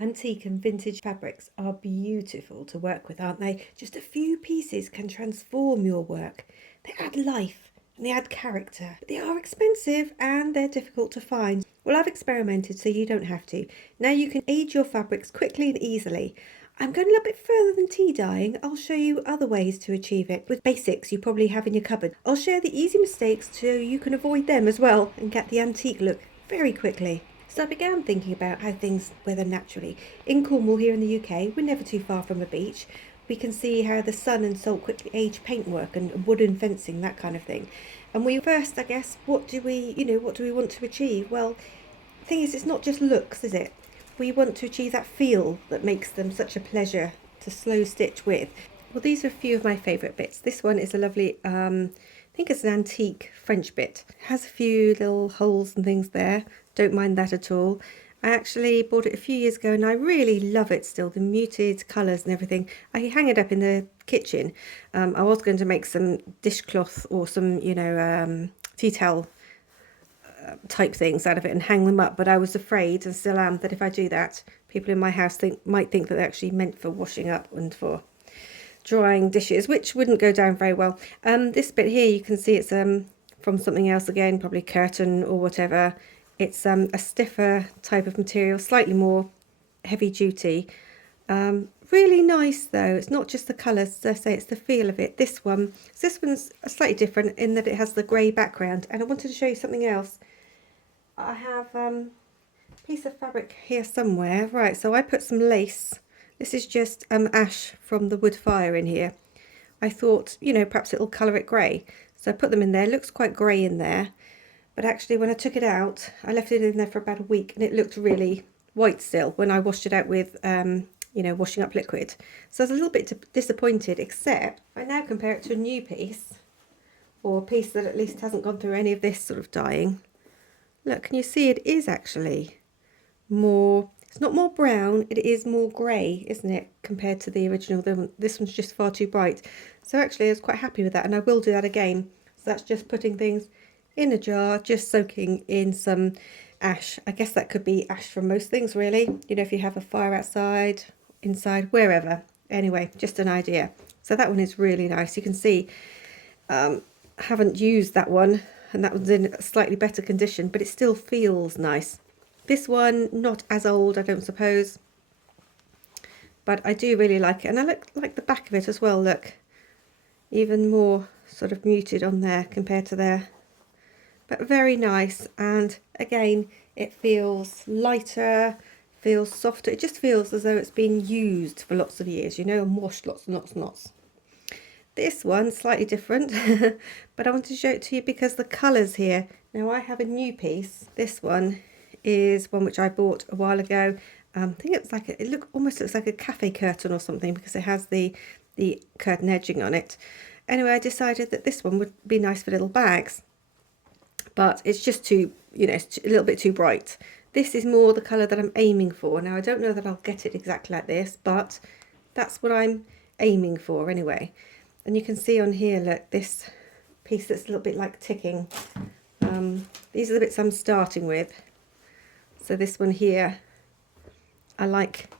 Antique and vintage fabrics are beautiful to work with, aren't they? Just a few pieces can transform your work. They add life and they add character. But they are expensive and they're difficult to find. Well, I've experimented so you don't have to. Now you can age your fabrics quickly and easily. I'm going a little bit further than tea dyeing. I'll show you other ways to achieve it with basics you probably have in your cupboard. I'll share the easy mistakes so you can avoid them as well and get the antique look very quickly. So I began thinking about how things weather naturally. In Cornwall here in the UK, we're never too far from a beach. We can see how the sun and salt quickly age paintwork and wooden fencing, that kind of thing. And we first, I guess, what do we want to achieve? Well, the thing is, it's not just looks, is it? We want to achieve that feel that makes them such a pleasure to slow stitch with. Well, these are a few of my favourite bits. This one is a lovely, I think it's an antique French bit. It has a few little holes and things there. Don't mind that at all. I actually bought it a few years ago and I really love it still, the muted colours and everything. I hang it up in the kitchen. I was going to make some dishcloth or some, tea towel type things out of it and hang them up, but I was afraid, and still am, that if I do that, people in my house might think that they're actually meant for washing up and for drying dishes, which wouldn't go down very well. This bit here, you can see it's from something else again, probably curtain or whatever. It's a stiffer type of material, slightly more heavy duty. Really nice though. It's not just the colours, as I say, it's the feel of it. This one's slightly different in that it has the grey background. And I wanted to show you something else. I have a piece of fabric here somewhere. Right, so I put some lace. This is just ash from the wood fire in here. I thought, perhaps it'll colour it grey. So I put them in there. It looks quite grey in there. But actually, when I took it out, I left it in there for about a week and it looked really white still when I washed it out with, washing up liquid. So I was a little bit disappointed, except I now compare it to a new piece, or a piece that at least hasn't gone through any of this sort of dyeing. Look, can you see it is actually more, it's not more brown, it is more grey, isn't it, compared to the original. This one's just far too bright. So actually I was quite happy with that, and I will do that again. So that's just putting things in a jar, just soaking in some ash. I guess that could be ash from most things really, if you have a fire outside, inside, wherever. Anyway, just an idea. So that one is really nice. You can see I haven't used that one, and that one's in a slightly better condition, but it still feels nice. This one, not as old, I don't suppose, but I do really like it. And I like the back of it as well. Look, even more sort of muted on there compared to there, but very nice. And again, it feels lighter, feels softer. It just feels as though it's been used for lots of years, and washed lots and lots and lots. This one's slightly different, but I want to show it to you because the colours here. Now I have a new piece. This one is one which I bought a while ago. I think it's like almost looks like a cafe curtain or something, because it has the curtain edging on it. Anyway, I decided that this one would be nice for little bags, but it's just too, it's a little bit too bright. This is more the colour that I'm aiming for. Now I don't know that I'll get it exactly like this, but that's what I'm aiming for anyway. And you can see on here, look, this piece that's a little bit like ticking. These are the bits I'm starting with. So this one here, I like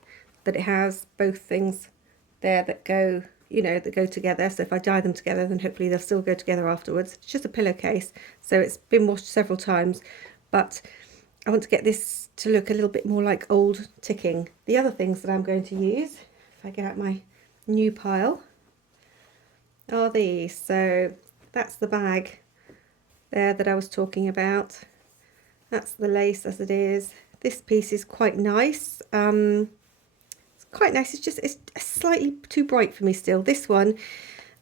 that it has both things there that go, that go together. So if I dye them together, then hopefully they'll still go together afterwards. It's just a pillowcase, so it's been washed several times, but I want to get this to look a little bit more like old ticking. The other things that I'm going to use, if I get out my new pile, are these. So that's the bag there that I was talking about. That's the lace as it is. This piece is quite nice. It's quite nice. It's slightly too bright for me still. This one,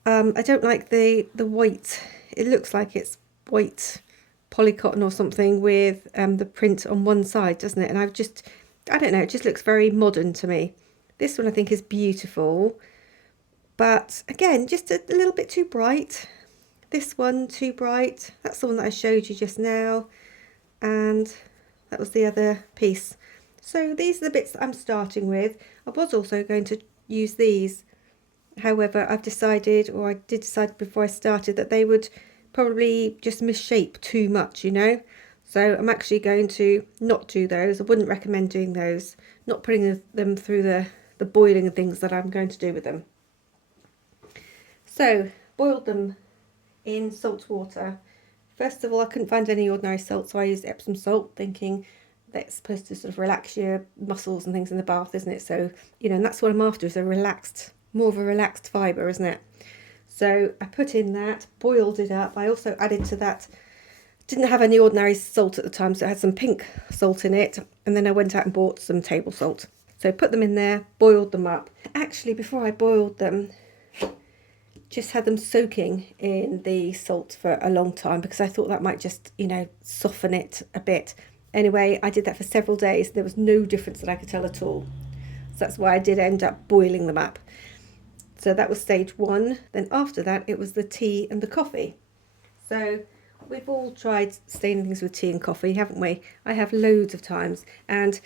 I don't like the white. It looks like it's white polycotton or something with the print on one side, doesn't it? And I don't know, it just looks very modern to me. This one I think is beautiful, but again, just a little bit too bright. This one too bright. That's the one that I showed you just now, and that was the other piece. So these are the bits that I'm starting with. I was also going to use these, however I've decided, or I did decide before I started, that they would probably just misshape too much, So I'm actually going to not do those. I wouldn't recommend doing those, not putting them through the boiling things that I'm going to do with them. So boiled them in salt water. First of all, I couldn't find any ordinary salt, so I used Epsom salt, thinking that's supposed to sort of relax your muscles and things in the bath, isn't it? So, you know, and that's what I'm after, is a relaxed, more of a relaxed fibre, isn't it? So I put in that, boiled it up. I also added to that, didn't have any ordinary salt at the time, so I had some pink salt in it, and then I went out and bought some table salt. So put them in there, boiled them up. Actually, before I boiled them, just had them soaking in the salt for a long time, because I thought that might just, you know, soften it a bit. Anyway, I did that for several days. There was no difference that I could tell at all. So that's why I did end up boiling them up. So that was stage one. Then after that, it was the tea and the coffee. So we've all tried staining things with tea and coffee, haven't we? I have loads of times, and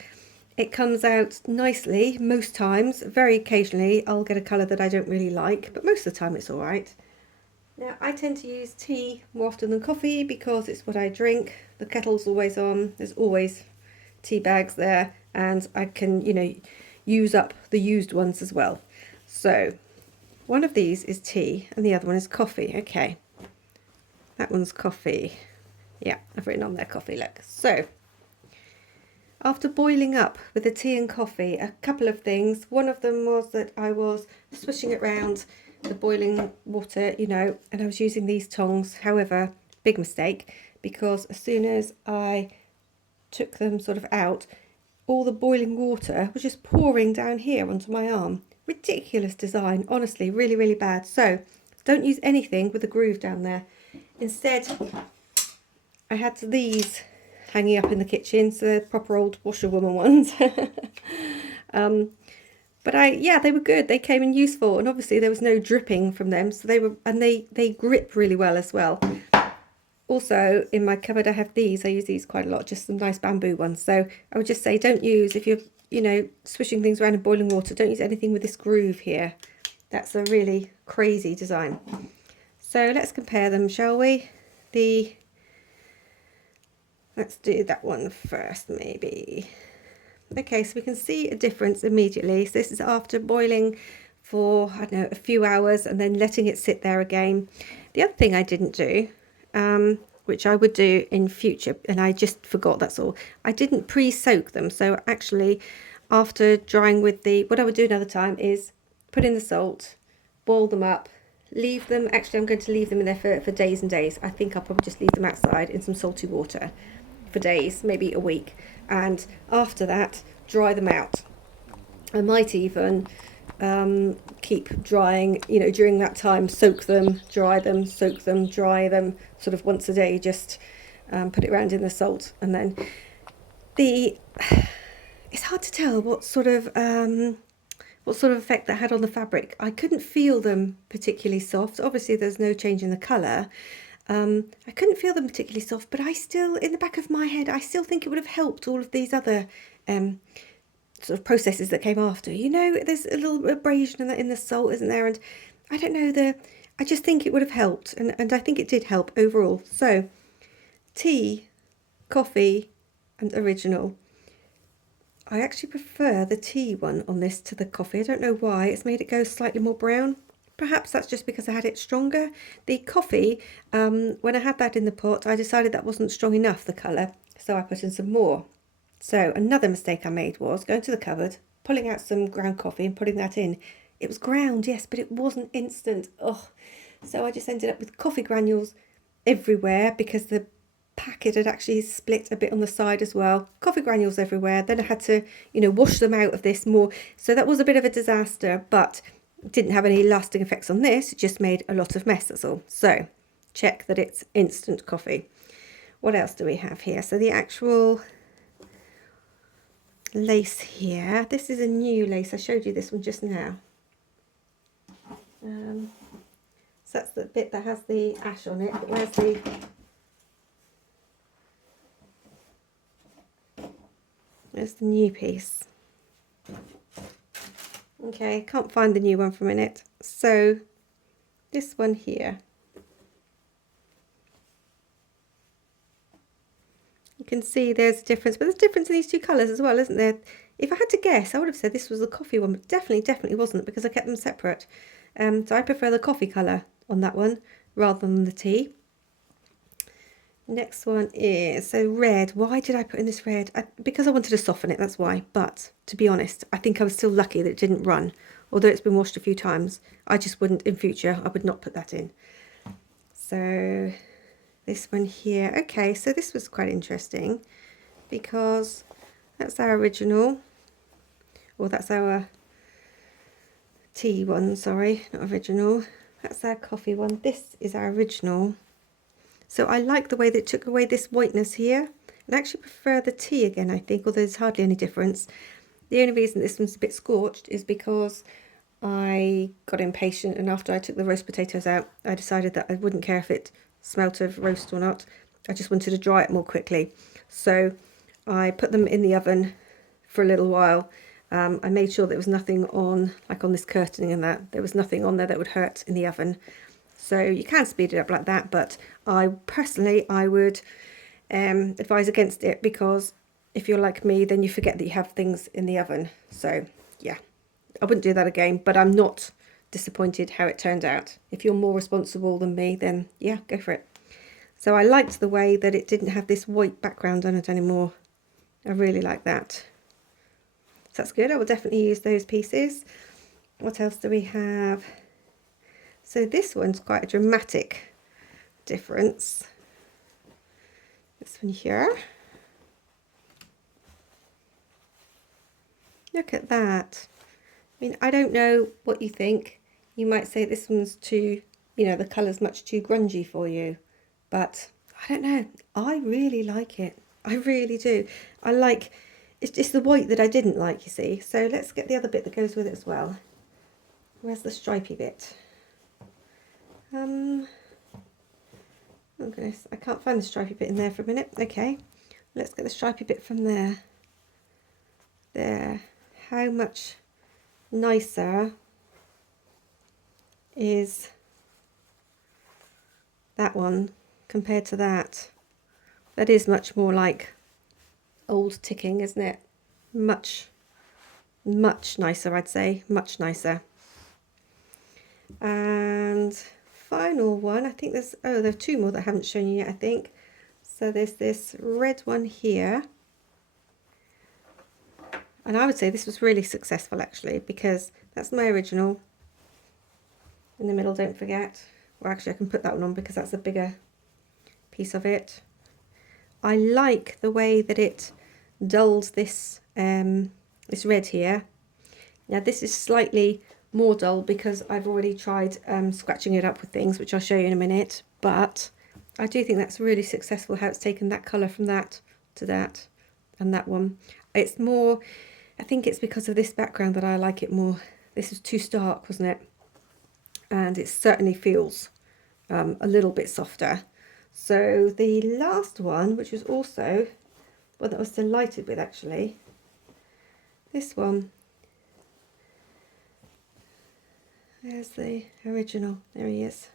it comes out nicely most times. Very occasionally I'll get a colour that I don't really like, but most of the time it's all right. Now I tend to use tea more often than coffee because it's what I drink. The kettle's always on, there's always tea bags there, and I can, you know, use up the used ones as well. So one of these is tea and the other one is coffee. Okay, that one's coffee. Yeah, I've written on there coffee, look. So after boiling up with the tea and coffee, a couple of things. One of them was that I was swishing it around the boiling water, you know, and I was using these tongs. However, big mistake, because as soon as I took them sort of out, all the boiling water was just pouring down here onto my arm. Ridiculous design, honestly, really, really bad. So don't use anything with a groove down there. Instead, I had these hanging up in the kitchen, so they're proper old washerwoman ones. But they were good. They came in useful, and obviously there was no dripping from them, so they grip really well as well. Also in my cupboard I have these. I use these quite a lot, just some nice bamboo ones. So I would just say, don't use, if you're, you know, swishing things around in boiling water, don't use anything with this groove here. That's a really crazy design. So let's compare them, shall we? Let's do that one first, maybe. Okay, so we can see a difference immediately. So this is after boiling for, I don't know, a few hours and then letting it sit there again. The other thing I didn't do, which I would do in future, and I just forgot, that's all. I didn't pre-soak them. So actually, after drying with what I would do another time is put in the salt, boil them up, leave them. Actually, I'm going to leave them in there for days and days. I think I'll probably just leave them outside in some salty water for days, maybe a week, and after that dry them out. I might even keep drying, you know, during that time, soak them, dry them, soak them, dry them, sort of once a day, just put it around in the salt. And then it's hard to tell what sort of effect that had on the fabric. I couldn't feel them particularly soft. Obviously there's no change in the colour. I couldn't feel them particularly soft, but I still, in the back of my head, I still think it would have helped all of these other sort of processes that came after. You know, there's a little abrasion in the salt, isn't there? And I don't know, I just think it would have helped, and I think it did help overall. So, tea, coffee, and original. I actually prefer the tea one on this to the coffee. I don't know why. It's made it go slightly more brown. Perhaps that's just because I had it stronger. The coffee, when I had that in the pot, I decided that wasn't strong enough, the colour, so I put in some more. So another mistake I made was going to the cupboard, pulling out some ground coffee and putting that in. It was ground, yes, but it wasn't instant. Oh, so I just ended up with coffee granules everywhere because the packet had actually split a bit on the side as well. Coffee granules everywhere. Then I had to, you know, wash them out of this more. So that was a bit of a disaster, but didn't have any lasting effects on this. It just made a lot of mess, that's all. So check that it's instant coffee. What else do we have here? So the actual lace here. This is a new lace. I showed you this one just now. So that's the bit that has the ash on it. But where's the new piece? Okay, can't find the new one for a minute. So this one here. can see there's a difference, but there's a difference in these two colours as well, isn't there? If I had to guess, I would have said this was the coffee one, but definitely wasn't, because I kept them separate. So I prefer the coffee colour on that one rather than the tea. Next one is, so red. Why did I put in this red? Because I wanted to soften it, that's why. But to be honest, I think I was still lucky that it didn't run. Although it's been washed a few times, I just wouldn't, in future, I would not put that in. So this one here. Okay, so this was quite interesting because that's our original, or that's our tea one, sorry, not original. That's our coffee one. This is our original. So I like the way that it took away this whiteness here. And I actually prefer the tea again, I think, although there's hardly any difference. The only reason this one's a bit scorched is because I got impatient, and after I took the roast potatoes out, I decided that I wouldn't care if it smelt of roast or not. I just wanted to dry it more quickly. So I put them in the oven for a little while. I made sure there was nothing on, like on this curtaining and that, there was nothing on there that would hurt in the oven. So you can speed it up like that, but I would advise against it, because if you're like me, then you forget that you have things in the oven. So yeah, I wouldn't do that again, but I'm not disappointed how it turned out. If you're more responsible than me, then yeah, go for it. So I liked the way that it didn't have this white background on it anymore. I really like that. So that's good. I will definitely use those pieces. What else do we have? So this one's quite a dramatic difference. This one here. Look at that. I mean, I don't know what you think. You might say this one's too, the colour's much too grungy for you. But I don't know. I really like it. I really do. I like, it's just the white that I didn't like, you see. So let's get the other bit that goes with it as well. Where's the stripy bit? Oh goodness, I can't find the stripy bit in there for a minute. Okay, let's get the stripy bit from there. There. How much nicer is that one compared to that? That is much more like old ticking, isn't it? Much nicer, I'd say. Much nicer. And final one, I think there's, there are two more that I haven't shown you yet, I think. So there's this red one here. And I would say this was really successful, actually, because that's my original. In the middle, don't forget. Well, actually, I can put that one on because that's a bigger piece of it. I like the way that it dulls this, this red here. Now, this is slightly more dull because I've already tried scratching it up with things, which I'll show you in a minute, but I do think that's really successful how it's taken that colour from that to that and that one. It's more, I think it's because of this background that I like it more. This was too stark, wasn't it? And it certainly feels a little bit softer. So the last one, which was also one that I was delighted with, actually, this one. There's the original. There he is.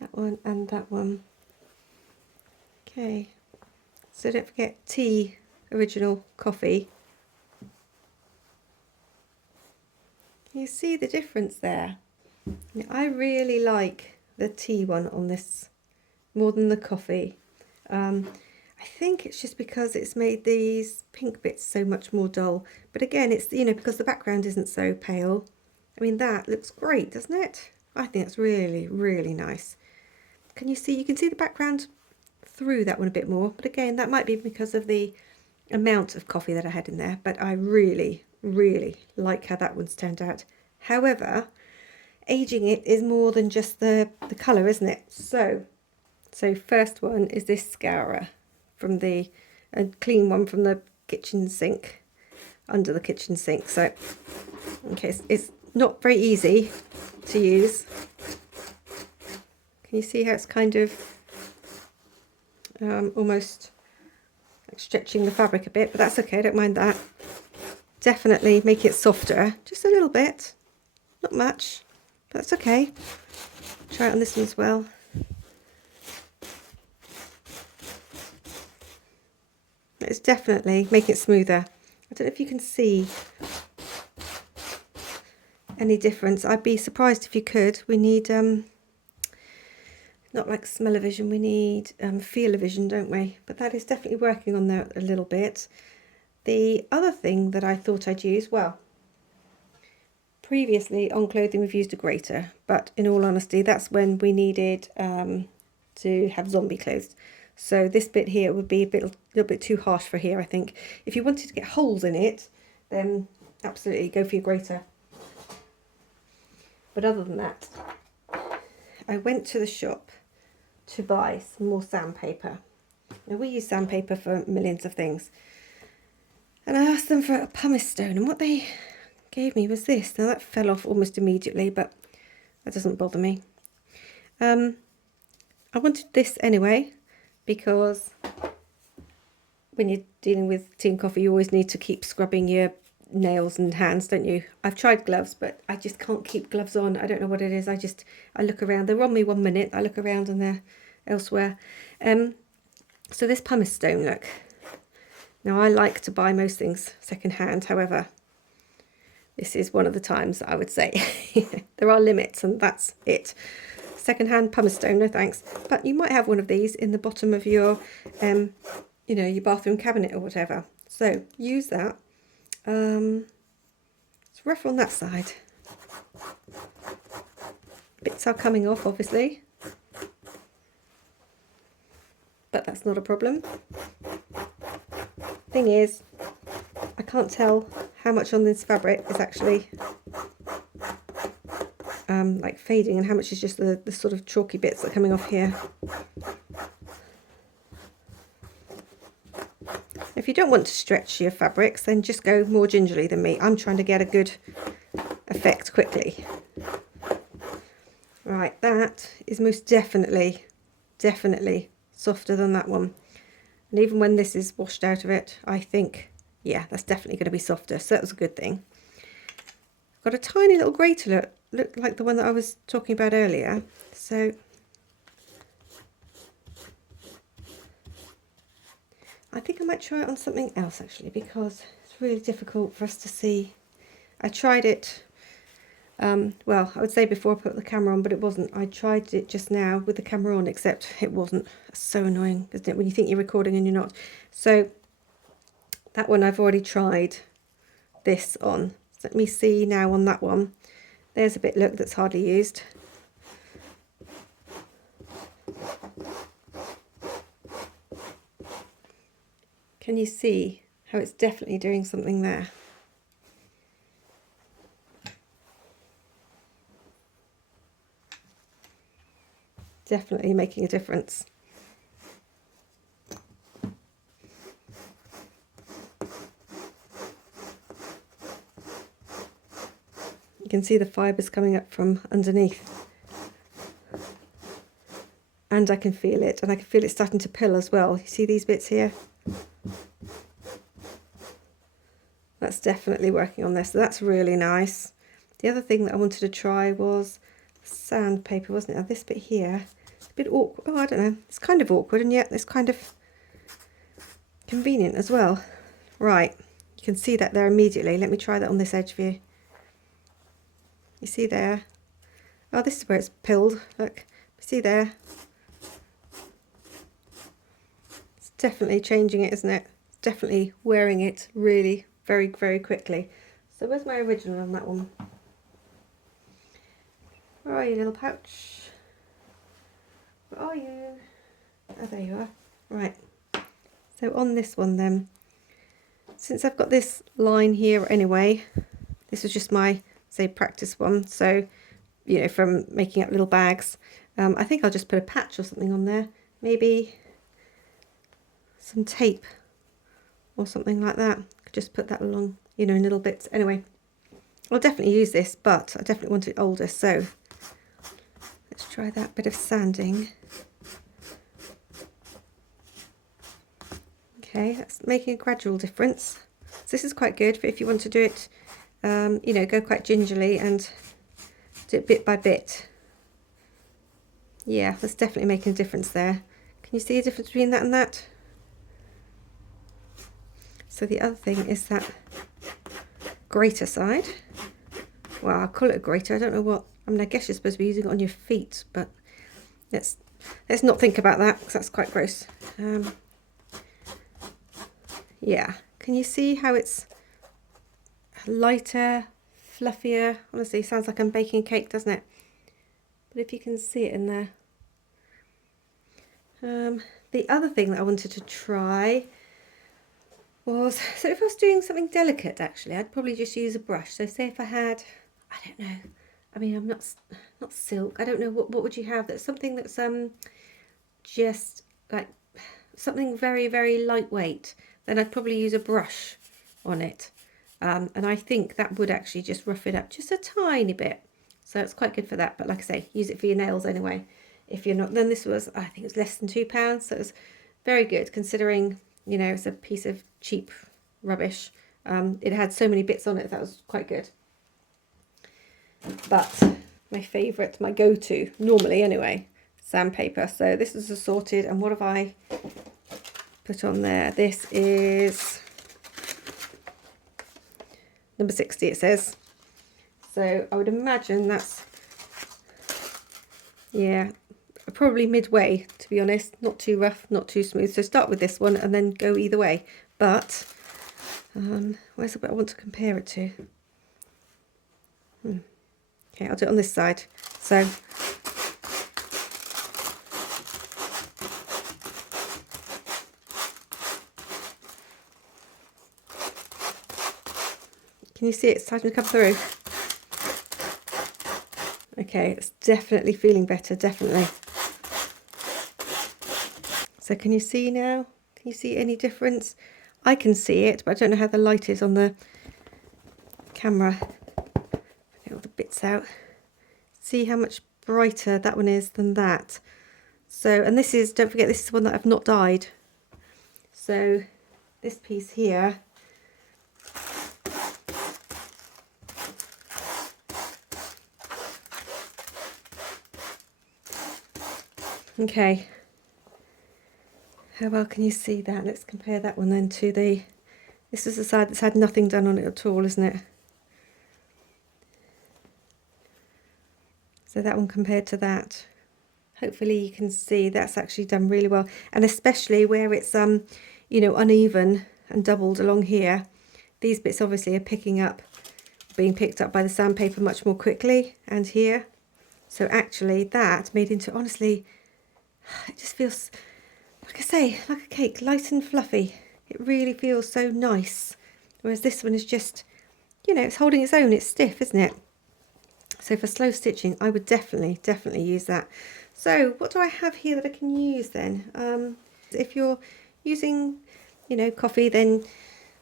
That one and that one. Okay. So don't forget tea, original, coffee. You see the difference there? I really like the tea one on this more than the coffee. I think it's just because it's made these pink bits so much more dull. But again, it's, because the background isn't so pale. I mean, that looks great, doesn't it? I think it's really, really nice. Can you see? You can see the background through that one a bit more. But again, that might be because of the amount of coffee that I had in there. But I really, really like how that one's turned out. However, aging it is more than just the colour, isn't it? So first one is this scourer from a clean one from the kitchen sink, under the kitchen sink. So, okay, it's not very easy to use. Can you see how it's kind of almost like stretching the fabric a bit, but that's okay, I don't mind that. Definitely make it softer, just a little bit, not much, but that's okay. Try it on this one as well. It's definitely making it smoother. I don't know if you can see any difference. I'd be surprised if you could. We need not like smell-o-vision, we need feel-o-vision, don't we? But that is definitely working on there a little bit. The other thing that I thought I'd use, well, previously on clothing we've used a grater, but in all honesty that's when we needed to have zombie clothes. So this bit here would be a little bit too harsh for here, I think. If you wanted to get holes in it, then absolutely go for your grater. But other than that, I went to the shop to buy some more sandpaper. Now we use sandpaper for millions of things. And I asked them for a pumice stone, and what they gave me was this. Now that fell off almost immediately, but that doesn't bother me. I wanted this anyway, because when you're dealing with tea and coffee, you always need to keep scrubbing your nails and hands, don't you? I've tried gloves, but I just can't keep gloves on. I don't know what it is. I look around. They're on me 1 minute. I look around and they're elsewhere. So this pumice stone, look. Now I like to buy most things second hand. However, this is one of the times I would say there are limits, and that's it. Second-hand pumice stone, no thanks. But you might have one of these in the bottom of your, your bathroom cabinet or whatever. So use that. It's rougher on that side. Bits are coming off, obviously, but that's not a problem. Thing is, I can't tell how much on this fabric is actually like fading and how much is just the sort of chalky bits that are coming off here. If you don't want to stretch your fabrics, then just go more gingerly than me. I'm trying to get a good effect quickly. Right, that is most definitely softer than that one. And even when this is washed out of it, I think, yeah, that's definitely going to be softer. So that was a good thing. I've got a tiny little grater look like the one that I was talking about earlier. So I think I might try it on something else actually, because it's really difficult for us to see. I tried it, well, I would say before I put the camera on, but it wasn't. I tried it just now with the camera on, except it wasn't. It's so annoying, isn't it, when you think you're recording and you're not. So that one I've already tried this on. So let me see now on that one. There's a bit, look, that's hardly used. Can you see how it's definitely doing something there? Definitely making a difference. You can see the fibres coming up from underneath. And I can feel it, and I can feel it starting to pill as well. You see these bits here? That's definitely working on this, so that's really nice. The other thing that I wanted to try was sandpaper, wasn't it? Now this bit here, it's a bit awkward. Oh, I don't know. It's kind of awkward, and yet it's kind of convenient as well. Right, you can see that there immediately. Let me try that on this edge view. You see there? Oh, this is where it's pilled. Look, see there? It's definitely changing it, isn't it? It's definitely wearing it really very, very quickly. So where's my original on that one? Where are you, little pouch? Where are you? Oh, there you are. Right. So on this one then, since I've got this line here anyway, this was just my, say, practice one. So, you know, from making up little bags, I think I'll just put a patch or something on there. Maybe some tape or something like that. Just put that along, you know, in little bits. Anyway, I'll definitely use this, but I definitely want it older. So let's try that bit of sanding. Okay, that's making a gradual difference. So this is quite good for if you want to do it, you know, go quite gingerly and do it bit by bit. Yeah, that's definitely making a difference there. Can you see a difference between that and that? So the other thing is that grater side. Well, I'll call it a grater. I don't know what. I mean, I guess you're supposed to be using it on your feet, but let's not think about that because that's quite gross. Yeah, can you see how it's lighter, fluffier? Honestly, sounds like I'm baking a cake, doesn't it? But if you can see it in there. The other thing that I wanted to try was, so if I was doing something delicate, actually, I'd probably just use a brush. So say if I had, I don't know, I mean, I'm not silk. I don't know, what would you have that's something that's just like something very, very lightweight, then I'd probably use a brush on it. And I think that would actually just rough it up just a tiny bit. So it's quite good for that. But like I say, use it for your nails anyway. If you're not, then this was, I think it was less than £2. So it was very good considering, you know, it's a piece of cheap rubbish. It had so many bits on it, that was quite good. But my favourite, my go-to, normally anyway, sandpaper. So this is assorted, and what have I put on there? This is number 60, it says. So I would imagine that's, yeah, probably midway, to be honest. Not too rough, not too smooth. So start with this one and then go either way. But where's the bit I want to compare it to? Okay, I'll do it on this side. So can you see it starting to come through? Okay, it's definitely feeling better, definitely. So can you see now? Can you see any difference? I can see it, but I don't know how the light is on the camera. Get all the bits out. See how much brighter that one is than that. So, and this is, don't forget, this is one that I've not dyed. So this piece here, okay, how well can you see that? Let's compare that one then to the, this is the side that's had nothing done on it at all, isn't it? So that one compared to that, hopefully you can see that's actually done really well. And especially where it's, you know, uneven and doubled along here, these bits obviously are being picked up by the sandpaper much more quickly, and here. So actually that made into, honestly, it just feels, like I say, like a cake, light and fluffy. It really feels so nice. Whereas this one is just, you know, it's holding its own, it's stiff, isn't it? So for slow stitching, I would definitely use that. So what do I have here that I can use then? If you're using, you know, coffee, then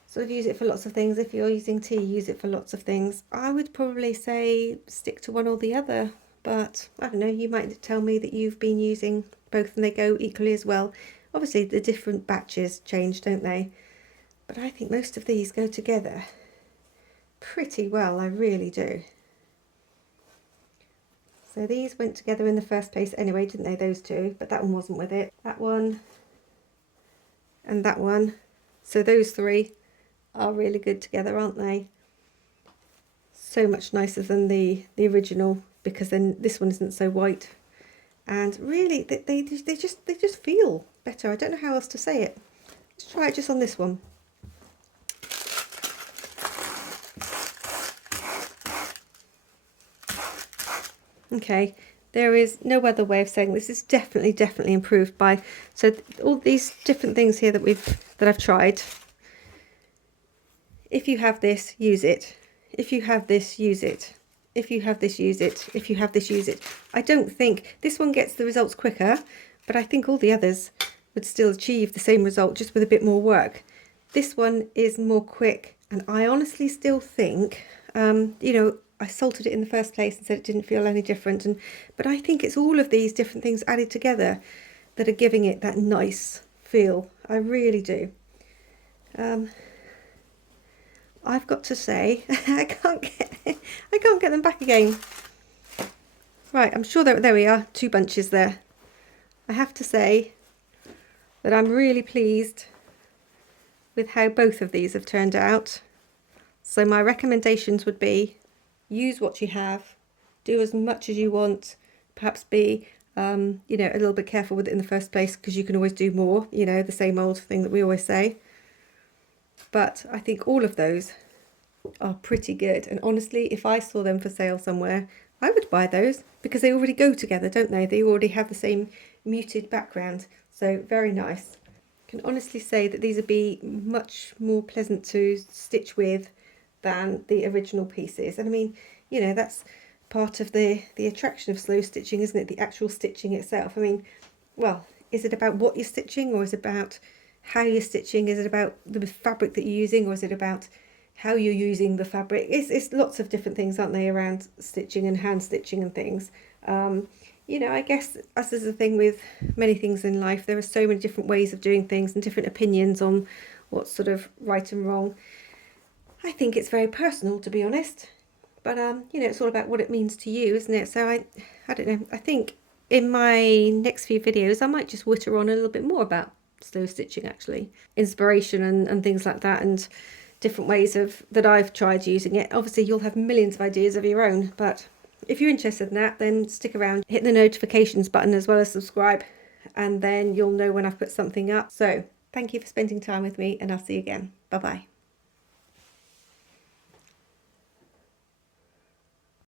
sort of use it for lots of things. If you're using tea, use it for lots of things. I would probably say stick to one or the other. But I don't know, you might tell me that you've been using both and they go equally as well. Obviously the different batches change, don't they? But I think most of these go together pretty well, I really do. So these went together in the first place anyway, didn't they, those two? But that one wasn't with it. That one and that one. So those three are really good together, aren't they? So much nicer than the original, because then this one isn't so white. And really, they just feel better. I don't know how else to say it. Let's try it just on this one. Okay, there is no other way of saying this is definitely improved by, so all these different things here that I've tried. If you have this, use it. If you have this, use it. If you have this, use it. If you have this, use it. I don't think this one gets the results quicker, but I think all the others would still achieve the same result, just with a bit more work. This one is more quick, and I honestly still think, you know, I salted it in the first place and said it didn't feel any different, but I think it's all of these different things added together that are giving it that nice feel. I really do. I've got to say, I can't get them back again. Right, I'm sure there we are, 2 bunches there. I have to say that I'm really pleased with how both of these have turned out. So my recommendations would be use what you have, do as much as you want, perhaps be you know, a little bit careful with it in the first place, because you can always do more, you know, the same old thing that we always say. But I think all of those are pretty good, and honestly, if I saw them for sale somewhere, I would buy those, because they already go together, don't they? They already have the same muted background, so very nice. I can honestly say that these would be much more pleasant to stitch with than the original pieces. And I mean, you know, that's part of the attraction of slow stitching, isn't it? The actual stitching itself. I mean, well, is it about what you're stitching, or is it about how you're stitching? Is it about the fabric that you're using, or is it about how you're using the fabric? It's lots of different things, aren't they, around stitching and hand stitching and things. You know, I guess as is the thing with many things in life, there are so many different ways of doing things and different opinions on what's sort of right and wrong. I think it's very personal, to be honest, but you know, it's all about what it means to you, isn't it? So I don't know, I think in my next few videos I might just witter on a little bit more about slow stitching, actually, inspiration and things like that, and different ways of that I've tried using it. Obviously you'll have millions of ideas of your own, but if you're interested in that, then stick around, hit the notifications button as well as subscribe, and then you'll know when I've put something up. So thank you for spending time with me, and I'll see you again. Bye bye.